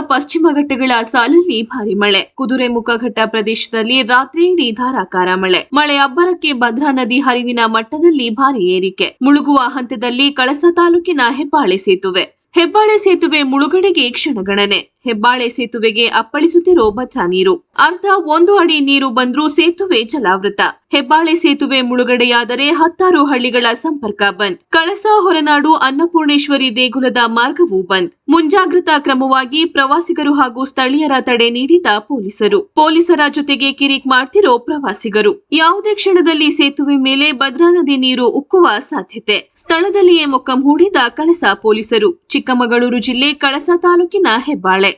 ಪಶ್ಚಿಮ ಘಟ್ಟಗಳ ಸಾಲಲ್ಲಿ ಭಾರಿ ಮಳೆ. ಕುದುರೆಮುಖ ಘಟ್ಟ ಪ್ರದೇಶದಲ್ಲಿ ರಾತ್ರಿಯಿಡೀ ಧಾರಾಕಾರ ಮಳೆ. ಮಳೆ ಅಬ್ಬರಕ್ಕೆ ಭದ್ರಾ ನದಿ ಹರಿವಿನ ಮಟ್ಟದಲ್ಲಿ ಭಾರಿ ಏರಿಕೆ. ಮುಳುಗುವ ಹಂತದಲ್ಲಿ ಕಳಸ ತಾಲೂಕಿನ ಹೆಬ್ಬಾಳೆ ಸೇತುವೆ. ಹೆಬ್ಬಾಳೆ ಸೇತುವೆ ಮುಳುಗಡೆಗೆ ಕ್ಷಣಗಣನೆ ಹೆಬ್ಬಾಳೆ ಸೇತುವೆಗೆ ಅಪ್ಪಳಿಸುತ್ತಿರೋ ಭದ್ರಾ ನೀರು. ಅರ್ಧ ಒಂದು ಅಡಿ ನೀರು ಬಂದ್ರೂ ಸೇತುವೆ ಜಲಾವೃತ. ಹೆಬ್ಬಾಳೆ ಸೇತುವೆ ಮುಳುಗಡೆಯಾದರೆ ಹತ್ತಾರು ಹಳ್ಳಿಗಳ ಸಂಪರ್ಕ ಬಂದ್. ಕಳಸ ಹೊರನಾಡು ಅನ್ನಪೂರ್ಣೇಶ್ವರಿ ದೇಗುಲದ ಮಾರ್ಗವೂ ಬಂದ್. ಮುಂಜಾಗ್ರತಾ ಕ್ರಮವಾಗಿ ಪ್ರವಾಸಿಗರು ಹಾಗೂ ಸ್ಥಳೀಯರ ತಡೆ ನೀಡಿದ ಪೊಲೀಸರು. ಪೊಲೀಸರ ಜೊತೆಗೆ ಕಿರಿಕ್ ಮಾಡ್ತಿರೋ ಪ್ರವಾಸಿಗರು. ಯಾವುದೇ ಕ್ಷಣದಲ್ಲಿ ಸೇತುವೆ ಮೇಲೆ ಭದ್ರಾ ನದಿ ನೀರು ಉಕ್ಕುವ ಸಾಧ್ಯತೆ. ಸ್ಥಳದಲ್ಲಿಯೇ ಮೊಕ್ಕಂ ಹೂಡಿದ ಕಳಸ ಪೊಲೀಸರು. ಚಿಕ್ಕಮಗಳೂರು ಜಿಲ್ಲೆ ಕಳಸ ತಾಲೂಕಿನ ಹೆಬ್ಬಾಳೆ.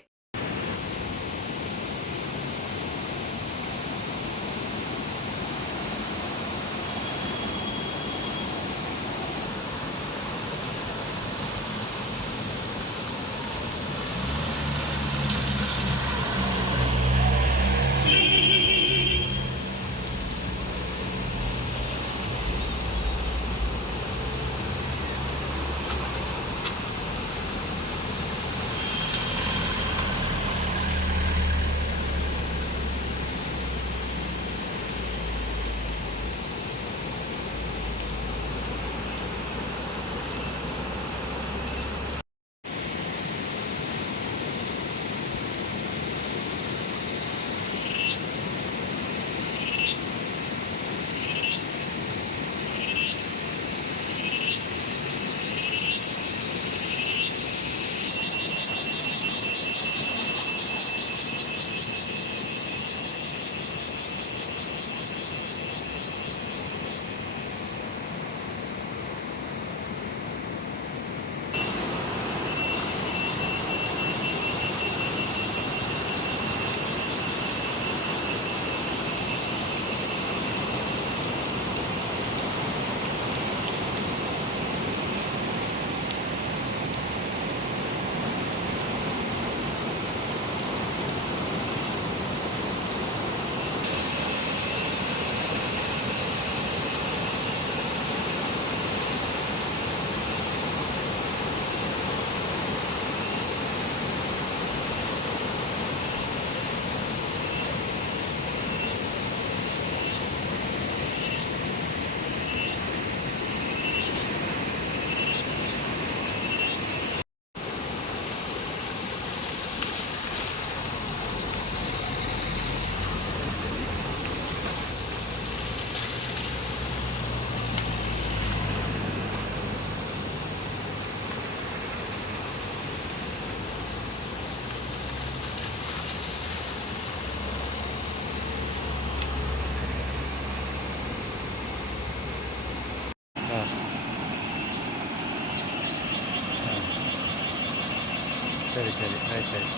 ಸರಿ ಸರಿ ಆಯ್ತು ಆಯ್ತು